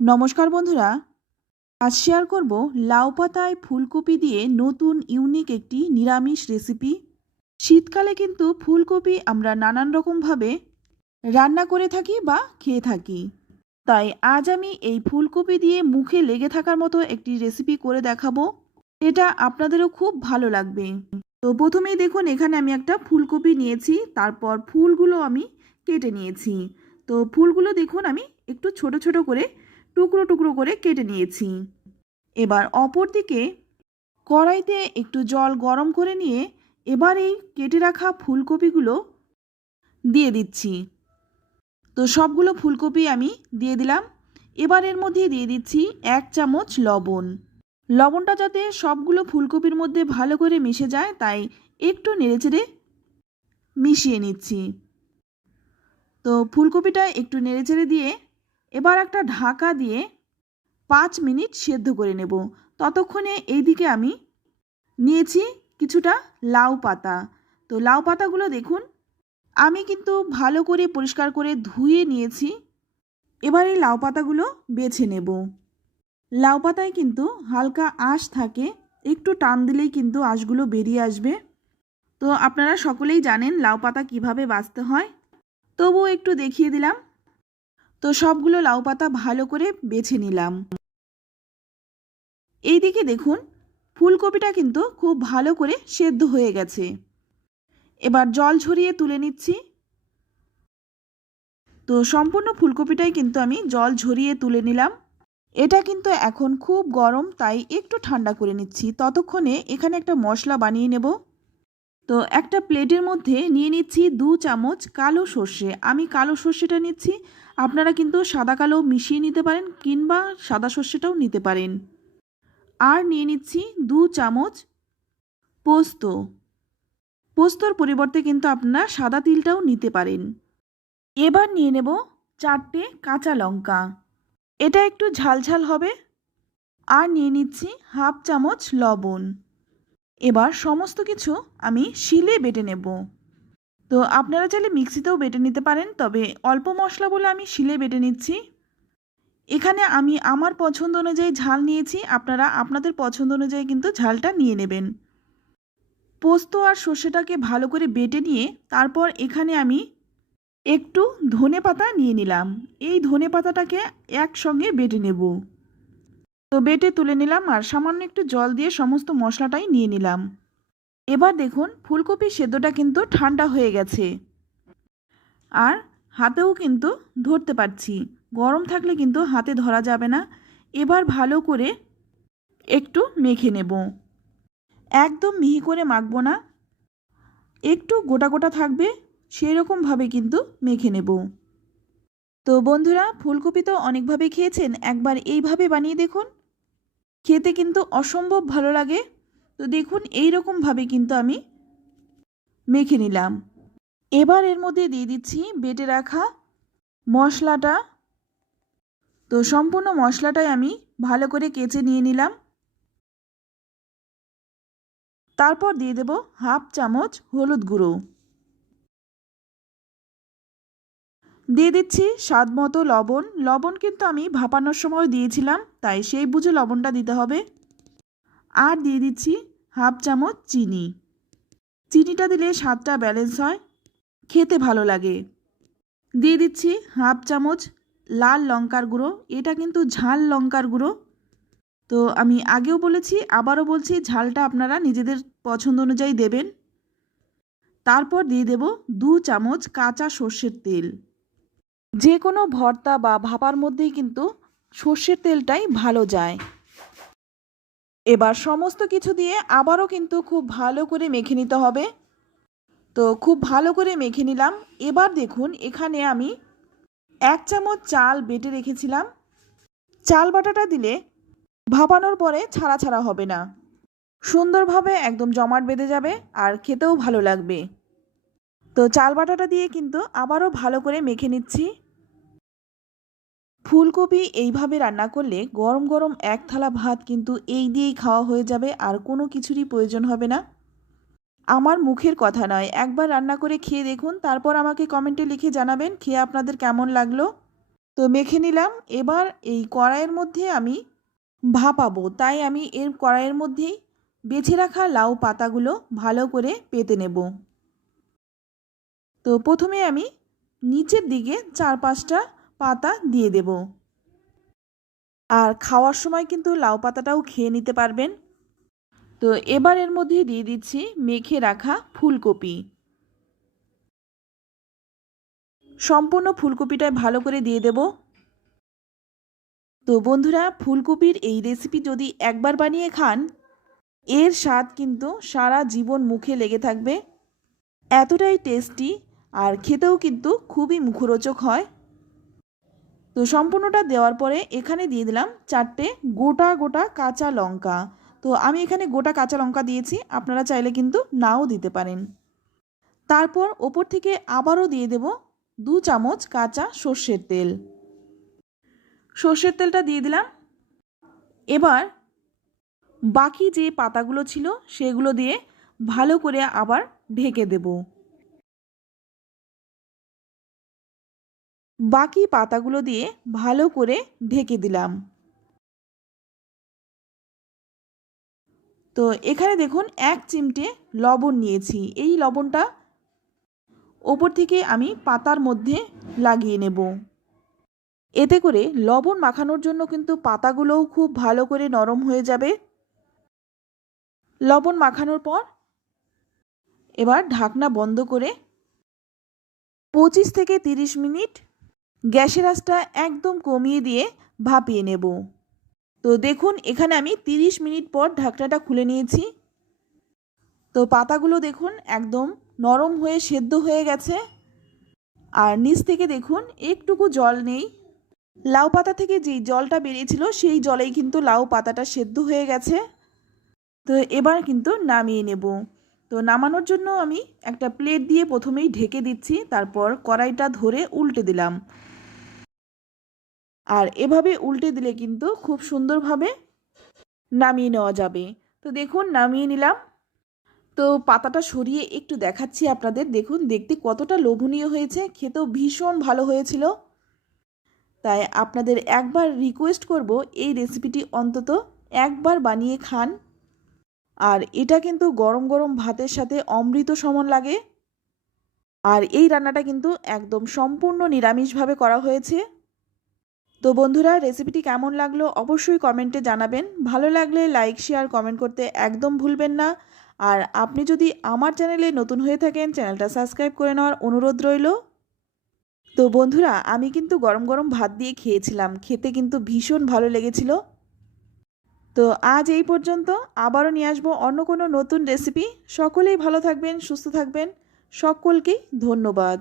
নমস্কার বন্ধুরা, আজ শেয়ার করব লাউ পাতায় ফুলকপি দিয়ে নতুন ইউনিক একটি নিরামিষ রেসিপি শীতকালে কিন্তু ফুলকপি আমরা নানান রকমভাবে রান্না করে থাকি বা খেয়ে থাকি। তাই আজ আমি এই ফুলকপি দিয়ে মুখে লেগে থাকার মতো একটি রেসিপি করে দেখাবো। এটা আপনাদেরও খুব ভালো লাগবে। তো প্রথমেই দেখুন, এখানে আমি একটা ফুলকপি নিয়েছি, তারপর ফুলগুলো আমি কেটে নিয়েছি। তো ফুলগুলো দেখুন, আমি একটু ছোট ছোট করে টুকরো টুকরো করে কেটে নিয়েছি। এবার অপর দিকে কড়াইতে একটু জল গরম করে নিয়ে এবার এই কেটে রাখা ফুলকপিগুলো দিয়ে দিচ্ছি। তো সবগুলো ফুলকপি আমি দিয়ে দিলাম। এবার এর মধ্যে দিয়ে দিচ্ছি এক চামচ লবণ। লবণটা যাতে সবগুলো ফুলকপির মধ্যে ভালো করে মিশে যায়, তাই একটু নেড়েচেড়ে মিশিয়ে নিচ্ছি। তো ফুলকপিটা একটু নেড়েচেড়ে দিয়ে এবার একটা ঢাকা দিয়ে পাঁচ মিনিট সেদ্ধ করে নেব। ততক্ষণে এইদিকে আমি নিয়েছি কিছুটা লাউ পাতা। তো লাউ পাতাগুলো দেখুন, আমি কিন্তু ভালো করে পরিষ্কার করে ধুয়ে নিয়েছি। এবার এই লাউ পাতাগুলো বেছে নেব। লাউ পাতায় কিন্তু হালকা আঁশ থাকে, একটু টান দিলেই কিন্তু আঁশগুলো বেরিয়ে আসবে। তো আপনারা সকলেই জানেন লাউ পাতা কীভাবে বাছতে হয়। তবুও একটু দেখিয়ে দিলাম। তো সবগুলো লাউ পাতা ভালো করে বেছে নিলাম। এইদিকে দেখুন, ফুলকপিটা কিন্তু খুব ভালো করে সেদ্ধ হয়ে গেছে। এবার জল ঝরিয়ে তুলে নিচ্ছি। তো সম্পূর্ণ ফুলকপিটাই কিন্তু আমি জল ঝরিয়ে তুলে নিলাম। এটা কিন্তু এখন খুব গরম, তাই একটু ঠান্ডা করে নিচ্ছি। ততক্ষণে এখানে একটা মশলা বানিয়ে নেব। তো একটা প্লেটের মধ্যে নিয়ে নিচ্ছি দু চামচ কালো সর্ষে। আমি কালো সর্ষেটা নিচ্ছি আপনারা কিন্তু সাদা কালো মিশিয়ে নিতে পারেন কিংবা সাদা সর্ষেটাও নিতে পারেন। আর নিয়ে নিচ্ছি দু চামচ পোস্ত। পোস্তর পরিবর্তে কিন্তু আপনারা সাদা তিলটাও নিতে পারেন। এবার নিয়ে নেব চারটে কাঁচা লঙ্কা। এটা একটু ঝালঝাল হবে। আর নিয়ে নিচ্ছি হাফ চামচ লবণ। এবার সমস্ত কিছু আমি শিলে বেটে নেব। তো আপনারা চাইলে মিক্সিতেও বেটে নিতে পারেন, তবে অল্প মশলা বলে আমি শিলে বেটে নিচ্ছি। এখানে আমি আমার পছন্দ অনুযায়ী ঝাল নিয়েছি, আপনারা আপনাদের পছন্দ অনুযায়ী কিন্তু ঝালটা নিয়ে নেবেন। পোস্ত আর সর্ষেটাকে ভালো করে বেটে নিয়ে তারপর এখানে আমি একটু ধনে পাতা নিয়ে নিলাম। এই ধনে পাতাটাকে একসঙ্গে বেটে নেব। তো বেটে তুলে নিলাম আর সামান্য একটু জল দিয়ে সমস্ত মশলাটাই নিয়ে নিলাম। এবার দেখুন, ফুলকপি সেদ্ধটা কিন্তু ঠান্ডা হয়ে গেছে। আর হাতেও কিন্তু ধরতে পারছি। গরম থাকলে কিন্তু হাতে ধরা যাবে না। এবার ভালো করে একটু মেখে নেব। একদম মিহি করে মাখব না। একটু গোটা গোটা থাকবে সেই রকমভাবে কিন্তু মেখে নেব। তো বন্ধুরা, ফুলকপি তো অনেকভাবে খেয়েছেন, একবার এইভাবে বানিয়ে দেখুন। খেতে কিন্তু অসম্ভব ভালো লাগে। তো দেখুন এই রকমভাবে কিন্তু আমি মেখে নিলাম। এবার এর মধ্যে দিয়ে দিচ্ছি বেটে রাখা মশলাটা। তো সম্পূর্ণ মশলাটাই আমি ভালো করে কেচে নিয়ে নিলাম। তারপর দিয়ে দেব হাফ চামচ হলুদ গুঁড়ো। দিয়ে দিচ্ছি স্বাদ মতো লবণ। লবণ কিন্তু আমি ভাপানোর সময় দিয়েছিলাম, তাই সেই বুঝে লবণটা দিতে হবে। আর দিয়ে দিচ্ছি হাফ চামচ চিনি। চিনিটা দিলে স্বাদটা ব্যালেন্স হয়, খেতে ভালো লাগে। দিয়ে দিচ্ছি হাফ চামচ লাল লঙ্কার গুঁড়ো, এটা কিন্তু ঝাল লঙ্কার গুঁড়ো। তো আমি আগেও বলেছি, আবারও বলছি, ঝালটা আপনারা নিজেদের পছন্দ অনুযায়ী দেবেন। তারপর দিয়ে দেব দু চামচ কাঁচা সর্ষের তেল। যে কোনো ভর্তা বা ভাপার মধ্যেই কিন্তু সর্ষের তেলটাই ভালো যায়। এবার সমস্ত কিছু দিয়ে আবারও কিন্তু খুব ভালো করে মেখে নিতে হবে। তো খুব ভালো করে মেখে নিলাম। এবার দেখুন, এখানে আমি এক চামচ চাল বেটে রেখেছিলাম। চাল বাটাটা দিলে ভাপানোর পরে ছাড়া ছাড়া হবে না। সুন্দরভাবে একদম জমাট বেঁধে যাবে আর খেতেও ভালো লাগবে। তো চাল বাটাটা দিয়ে কিন্তু আবারও ভালো করে মেখে নিচ্ছি। ফুলকপি এইভাবে রান্না করলে গরম গরম এক থালা ভাত কিন্তু এই দিয়েই খাওয়া হয়ে যাবে আর কোনো কিছুরই প্রয়োজন হবে না। আমার মুখের কথা নয়, একবার রান্না করে খেয়ে দেখুন, তারপর আমাকে কমেন্টে লিখে জানাবেন খেয়ে আপনাদের কেমন লাগল। তো মেখে নিলাম, এবার এই কড়াইয়ের মধ্যে আমি ভাপাবো, তাই আমি এর কড়াইয়ের মধ্যেই বেছে রাখা লাউ পাতাগুলো ভালো করে পেতে নেব। তো প্রথমে আমি নিচের দিকে চার পাঁচটা পাতা দিয়ে দেব। আর খাওয়ার সময় কিন্তু লাউ পাতাটাও খেয়ে নিতে পারবেন। তো এবার এর মধ্যে দিয়ে দিচ্ছি মেখে রাখা ফুলকপি। সম্পূর্ণ ফুলকপিটা ভালো করে দিয়ে দেব। তো বন্ধুরা, ফুলকপির এই রেসিপি যদি একবার বানিয়ে খান, এর স্বাদ কিন্তু সারা জীবন মুখে লেগে থাকবে। এতটাই টেস্টি আর খেতেও কিন্তু খুবই মুখরোচক হয়। তো সম্পূর্ণটা দেওয়ার পরে এখানে দিয়ে দিলাম চারটে গোটা গোটা কাঁচা লঙ্কা। তো আমি এখানে গোটা কাঁচা লঙ্কা দিয়েছি, আপনারা চাইলে কিন্তু নাও দিতে পারেন। তারপর ওপর থেকে আবারও দিয়ে দেব দু চামচ কাঁচা সর্ষের তেল। সর্ষের তেলটা দিয়ে দিলাম। এবার বাকি যে পাতাগুলো ছিল, সেগুলো দিয়ে ভালো করে আবার ঢেকে দেব। বাকি পাতাগুলো দিয়ে ভালো করে ঢেকে দিলাম। তো এখানে দেখুন এক চিমটে লবণ নিয়েছি। এই লবণটা ওপর থেকে আমি পাতার মধ্যে লাগিয়ে নেব। এতে করে লবণ মাখানোর জন্য কিন্তু পাতাগুলোও খুব ভালো করে নরম হয়ে যাবে। লবণ মাখানোর পর এবার ঢাকনা বন্ধ করে পঁচিশ থেকে তিরিশ মিনিট গ্যাসের আঁচটা একদম কমিয়ে দিয়ে ভাপিয়ে নেব। তো দেখুন, এখানে আমি তিরিশ মিনিট পর ঢাকনাটা খুলে নিয়েছি। তো পাতাগুলো দেখুন, একদম নরম হয়ে সেদ্ধ হয়ে গেছে। আর নিচ থেকে দেখুন, একটুকু জল নেই। লাউ পাতা থেকে যেই জলটা বেরিয়েছিল, সেই জলেই কিন্তু লাউ পাতাটা সেদ্ধ হয়ে গেছে। তো এবার কিন্তু নামিয়ে নেব। তো নামানোর জন্য আমি একটা প্লেট দিয়ে প্রথমেই ঢেকে দিচ্ছি, তারপর কড়াইটা ধরে উল্টে দিলাম। আর এভাবে উল্টে দিলে কিন্তু খুব সুন্দরভাবে নামিয়ে নেওয়া যাবে। তো দেখুন, নামিয়ে নিলাম। তো পাতাটা সরিয়ে একটু দেখাচ্ছি আপনাদের। দেখুন, দেখতে কতটা লোভনীয় হয়েছে, খেতেও ভীষণ ভালো হয়েছিল। তাই আপনাদের একবার রিকোয়েস্ট করব এই রেসিপিটি অন্তত একবার বানিয়ে খান। আর এটা কিন্তু গরম গরম ভাতের সাথে অমৃত সমান লাগে। আর এই রান্নাটা কিন্তু একদম সম্পূর্ণ নিরামিষভাবে করা হয়েছে। তো বন্ধুরা রেসিপিটি কেমন লাগল অবশ্যই কমেন্টে জানাবেন। ভালো লাগলে লাইক শেয়ার কমেন্ট করতে একদম ভুলবেন না। আর আপনি যদি আমার চ্যানেলে নতুন হয়ে থাকেন চ্যানেলটা সাবস্ক্রাইব করে নেওয়ার অনুরোধ রইল। তো বন্ধুরা, আমি কিন্তু গরম গরম ভাত দিয়ে খেয়েছিলাম। খেতে কিন্তু ভীষণ ভালো লেগেছিল। তো আজ এই পর্যন্ত। আবারও নিয়ে আসব অন্য কোনো নতুন রেসিপি সকলেই ভালো থাকবেন, সুস্থ থাকবেন। সকলকেই ধন্যবাদ।